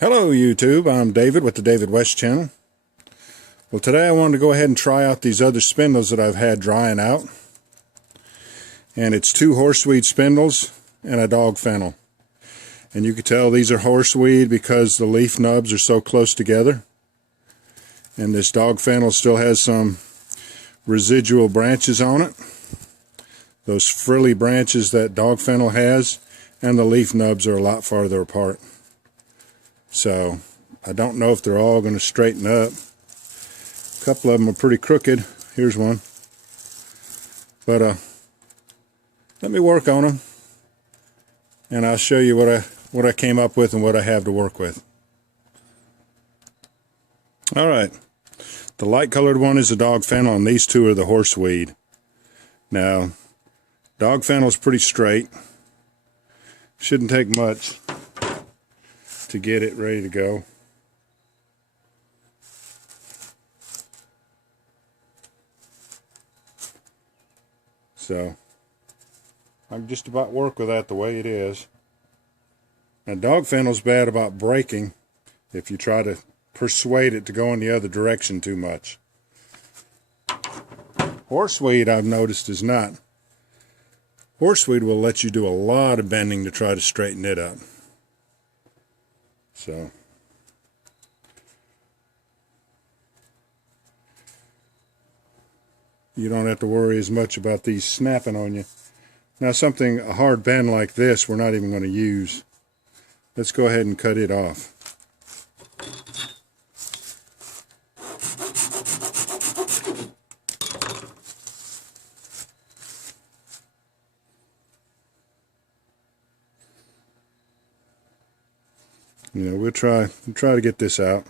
Hello YouTube, I'm David with the David West channel. Well, today I wanted to go ahead and try out these other spindles that I've had drying out. And it's 2 horseweed spindles and a dog fennel. And you can tell these are horseweed because the leaf nubs are so close together. And this dog fennel still has some residual branches on it. Those frilly branches that dog fennel has, and the leaf nubs are a lot farther apart. So I don't know if they're all going to straighten up. A couple of them are pretty crooked. Here's one. But let me work on them, and I'll show you what I came up with and what I have to work with. All right. The light colored one is the dog fennel, and these two are the horseweed. Now, dog fennel is pretty straight. Shouldn't take much to get it ready to go. So I can just about work with that the way it is. Now, dog fennel's bad about breaking if you try to persuade it to go in the other direction too much. Horseweed, I've noticed, is not. Horseweed will let you do a lot of bending to try to straighten it up. So you don't have to worry as much about these snapping on you. Now, a hard bend like this, we're not even going to use. Let's go ahead and cut it off. We'll try to get this out.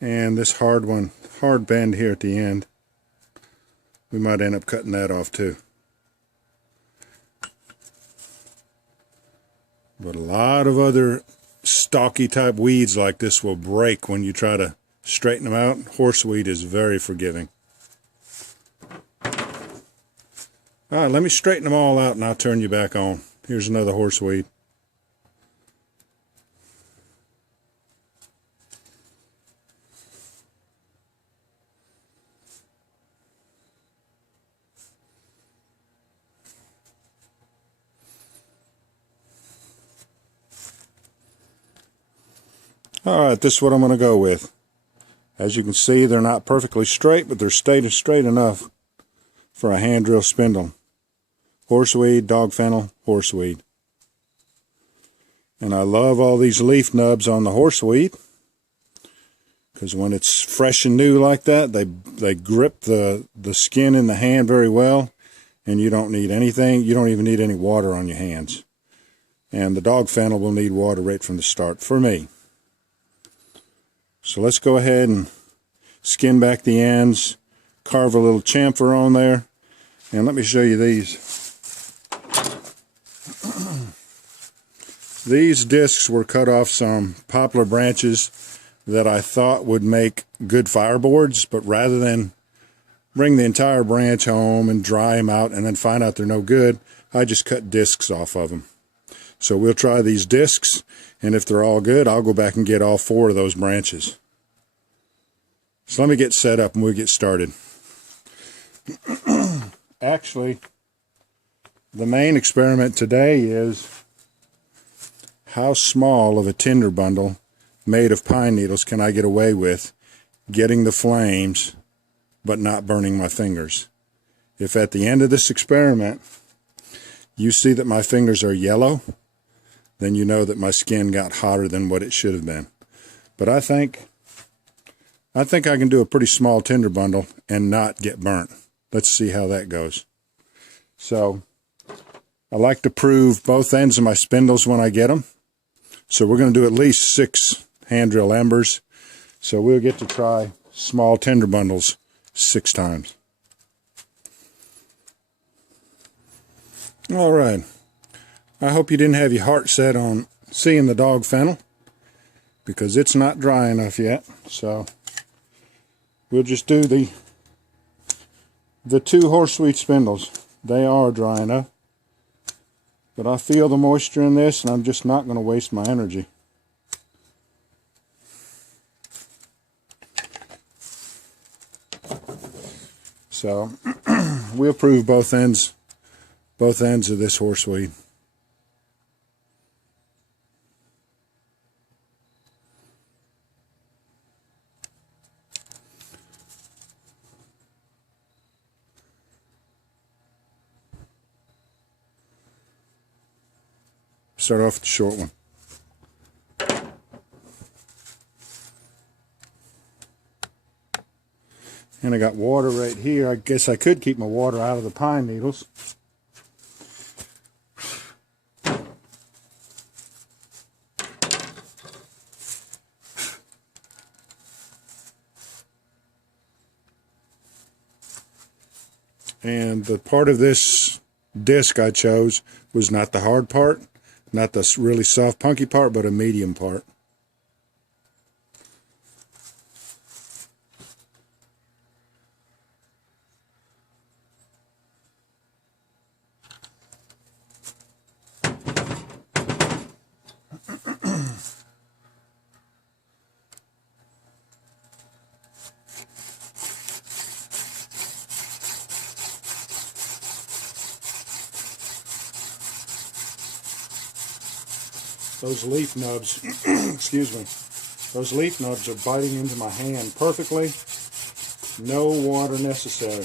And this hard bend here at the end, we might end up cutting that off too. But a lot of other stalky type weeds like this will break when you try to straighten them out. Horseweed is very forgiving. All right, let me straighten them all out and I'll turn you back on. Here's another horseweed. Alright, this is what I'm going to go with. As you can see, they're not perfectly straight, but they're straight enough for a hand drill spindle. Horseweed, dog fennel, horseweed. And I love all these leaf nubs on the horseweed, because when it's fresh and new like that, they grip the skin in the hand very well, and you don't need anything. You don't even need any water on your hands. And the dog fennel will need water right from the start for me. So let's go ahead and skin back the ends, carve a little chamfer on there, and let me show you these. These discs were cut off some poplar branches that I thought would make good fireboards, but rather than bring the entire branch home and dry them out and then find out they're no good, I just cut discs off of them. So we'll try these discs, and if they're all good, I'll go back and get all 4 of those branches. So let me get set up and we'll get started. Actually, the main experiment today is how small of a tinder bundle made of pine needles can I get away with getting the flames but not burning my fingers. If at the end of this experiment you see that my fingers are yellow, then you know that my skin got hotter than what it should have been. But I think I can do a pretty small tinder bundle and not get burnt. Let's see how that goes. So I like to prove both ends of my spindles when I get them. So we're going to do at least 6 hand drill embers. So we'll get to try small tinder bundles 6 times. All right. I hope you didn't have your heart set on seeing the dog fennel, because it's not dry enough yet. So we'll just do the 2 horseweed spindles. They are dry enough. But I feel the moisture in this, and I'm just not going to waste my energy. So we approve both ends of this horseweed. Start off with the short one. And I got water right here. I guess I could keep my water out of the pine needles. And the part of this disc I chose was not the hard part, not the really soft punky part, but a medium part. Those leaf nubs, excuse me, those leaf nubs are biting into my hand perfectly. No water necessary.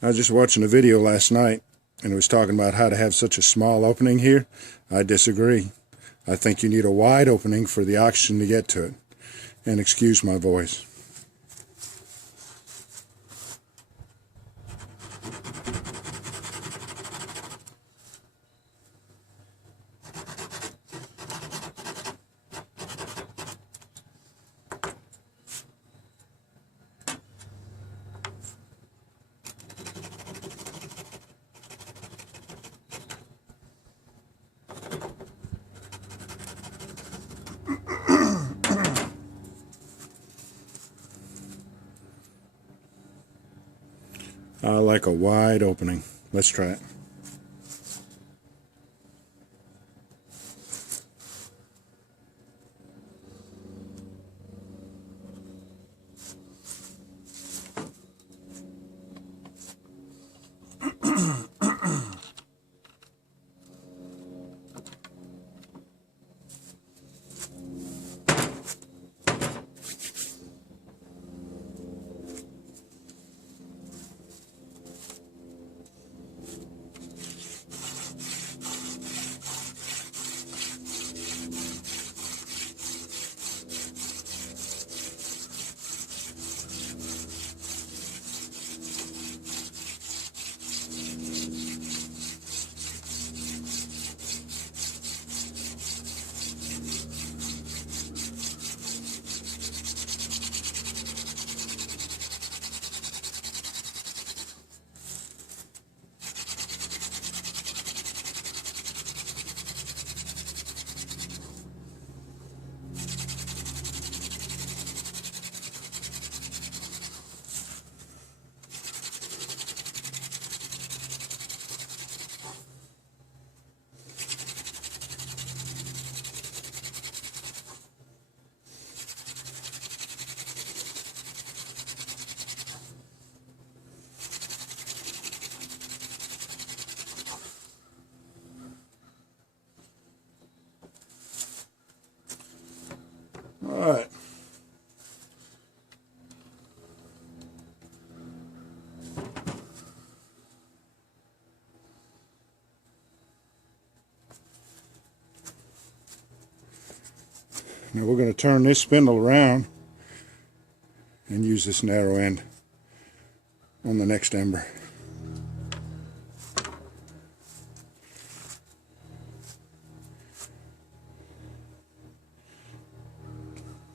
I was just watching a video last night, and it was talking about how to have such a small opening here. I disagree. I think you need a wide opening for the oxygen to get to it. And excuse my voice. I like a wide opening. Let's try it. Now we're going to turn this spindle around and use this narrow end on the next ember.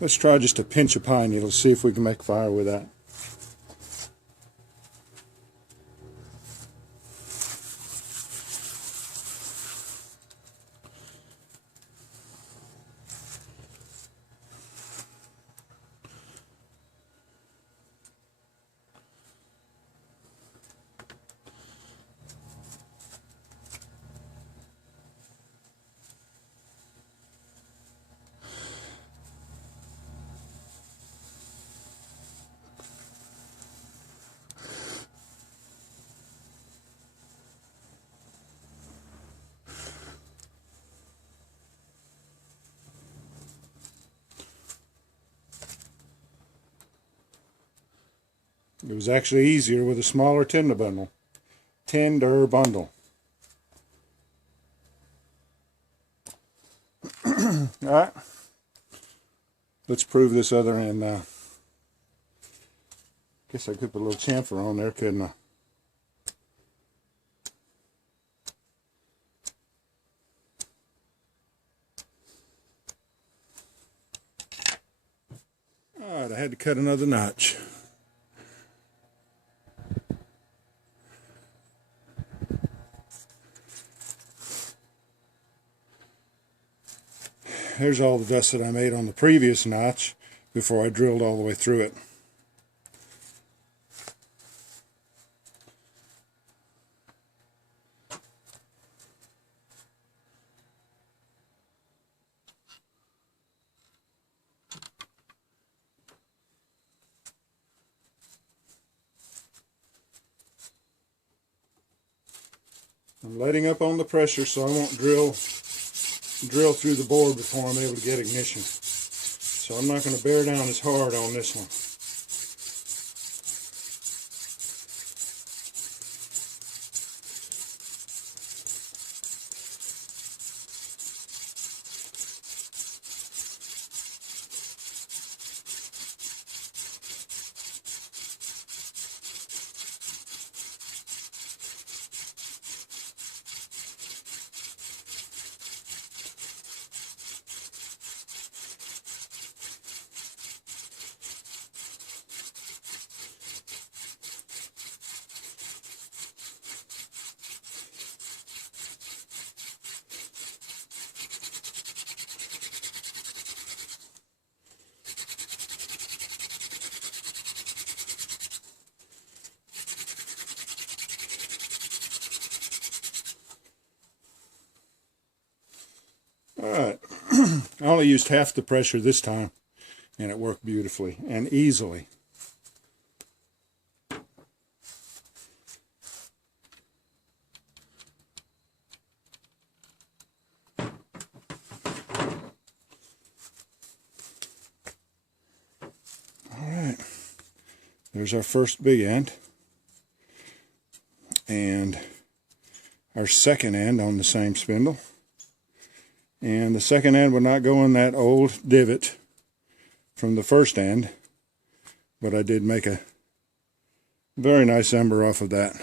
Let's try just a pinch of pine needle, see if we can make fire with that. It was actually easier with a smaller Tinder bundle. Alright, let's prove this other end now. Guess I could put a little chamfer on there, couldn't I? Alright, I had to cut another notch. Here's all the dust that I made on the previous notch before I drilled all the way through it. I'm letting up on the pressure so I won't drill through the board before I'm able to get ignition. So I'm not going to bear down as hard on this one. Alright, I only used half the pressure this time, and it worked beautifully and easily. Alright, there's our first big end, and our second end on the same spindle. And the second end would not go in that old divot from the first end, but I did make a very nice ember off of that.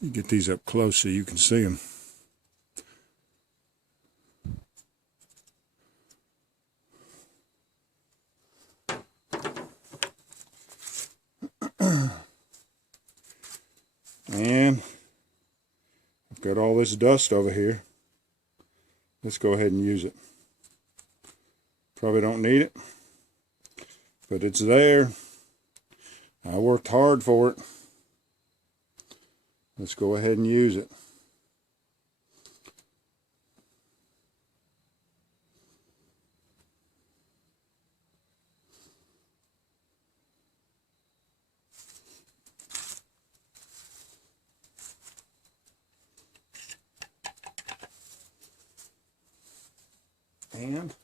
You get these up close so you can see them. And I've got all this dust over here. Let's go ahead and use it. Probably don't need it, but it's there. I worked hard for it. Let's go ahead and use it. And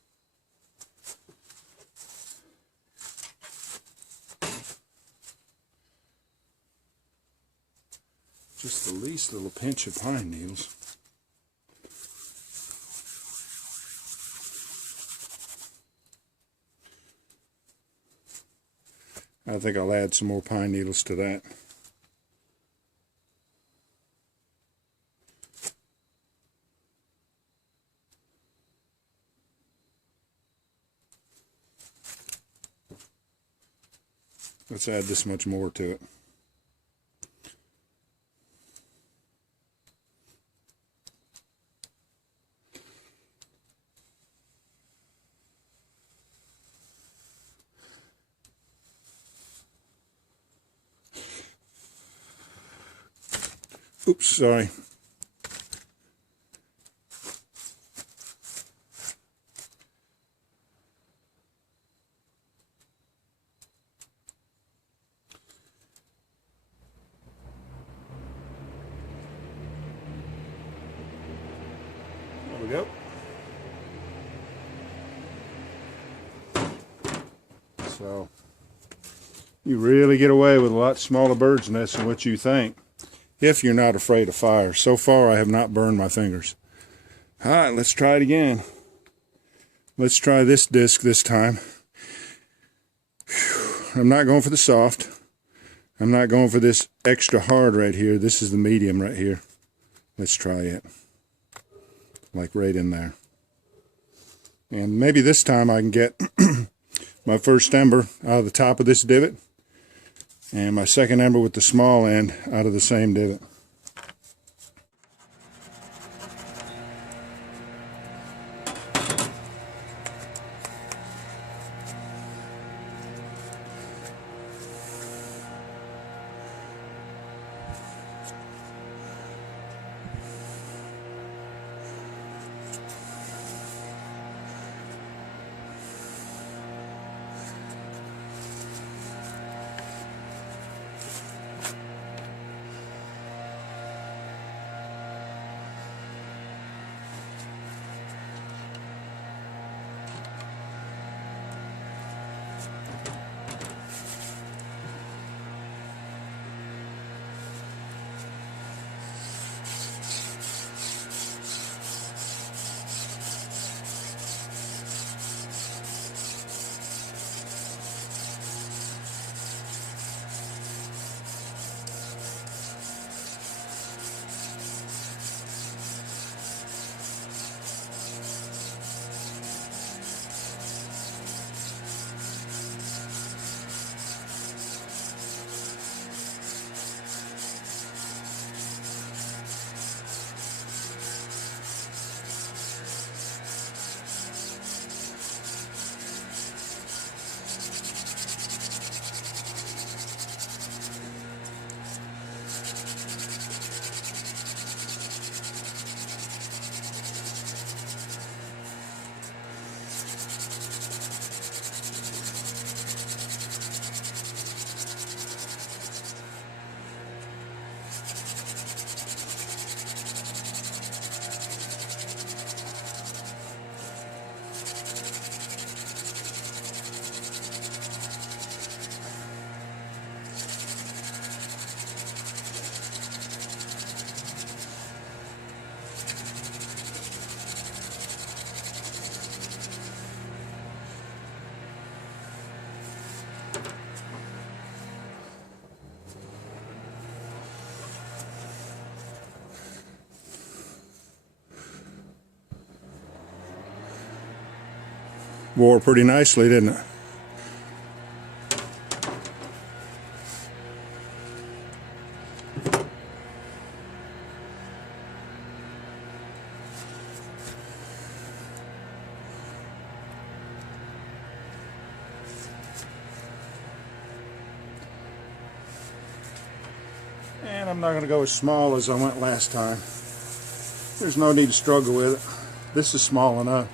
just the least little pinch of pine needles. I think I'll add some more pine needles to that. Let's add this much more to it. Oops, sorry. There we go. So, you really get away with a lot smaller bird's nests than what you think, if you're not afraid of fire. So far, I have not burned my fingers. All right, let's try it again. Let's try this disc this time. Whew. I'm not going for the soft. I'm not going for this extra hard right here. This is the medium right here. Let's try it. Like right in there. And maybe this time I can get my first ember out of the top of this divot, and my second ember with the small end out of the same divot. Wore pretty nicely, didn't it? And I'm not going to go as small as I went last time. There's no need to struggle with it. This is small enough.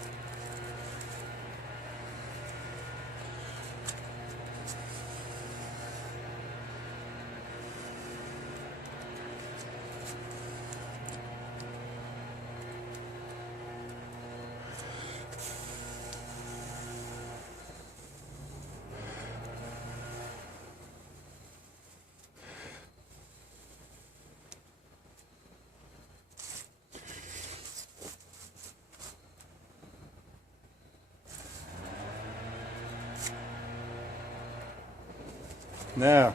Now,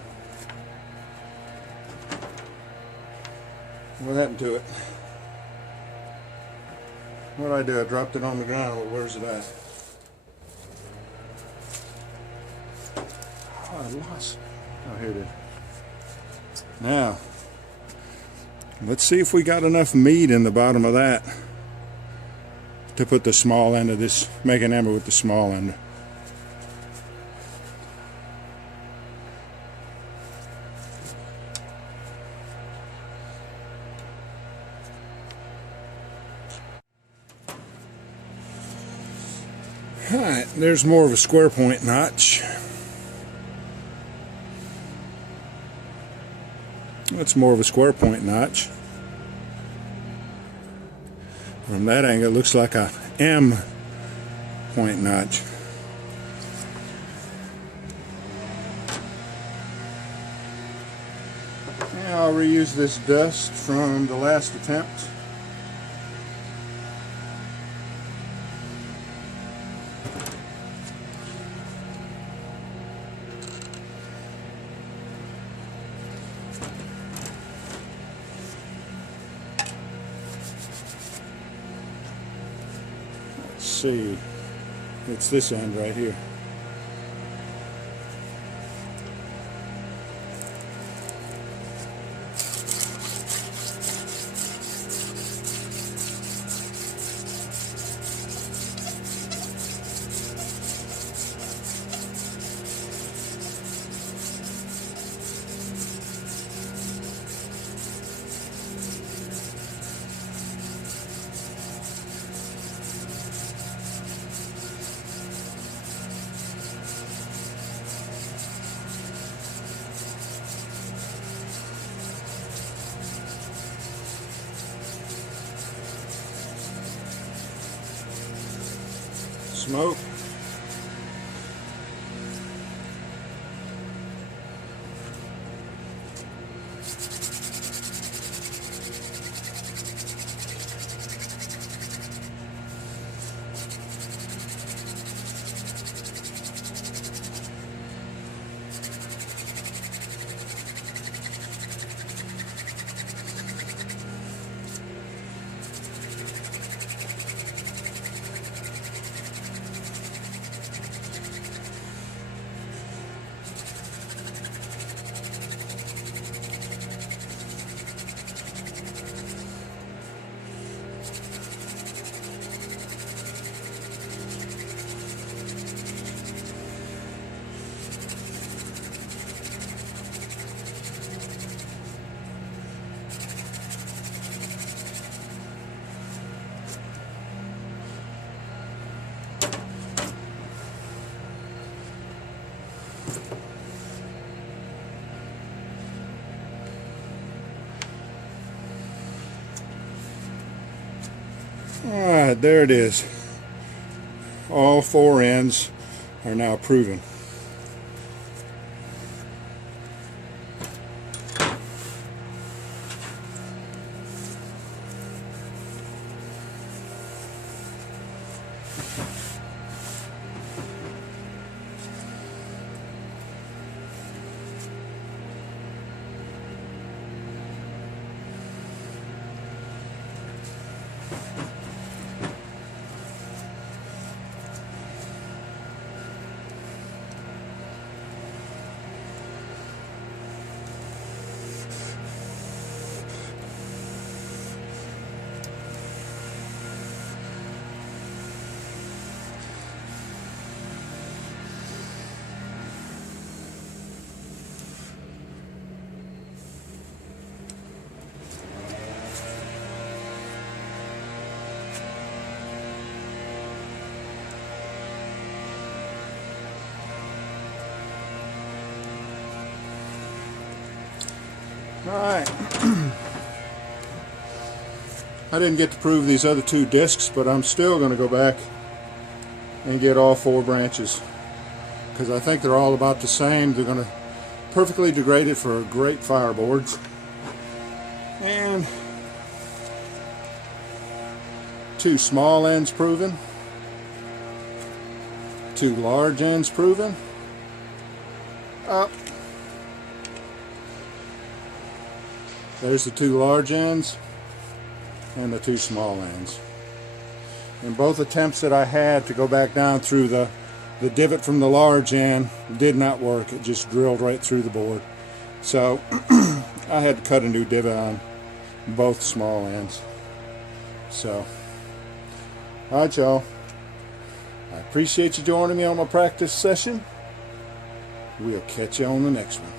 what happened to it? What did I do? I dropped it on the ground. Well, where's it at? Oh, I lost it. Oh, here it is. Now, let's see if we got enough meat in the bottom of that to put the small end of this, make an ember with the small end. Alright, there's more of a square point notch. That's more of a square point notch. From that angle, it looks like a M point notch. Now I'll reuse this dust from the last attempt. See, it's this end right here. Smoke. Alright, there it is. All four ends are now proven. Alright. I didn't get to prove these other two discs, but I'm still going to go back and get all four branches, because I think they're all about the same. They're going to perfectly degrade it for great fireboards. And two small ends proven, two large ends proven, up There's the two large ends and the two small ends. And both attempts that I had to go back down through the divot from the large end did not work. It just drilled right through the board. So I had to cut a new divot on both small ends. So, alright y'all, I appreciate you joining me on my practice session. We'll catch you on the next one.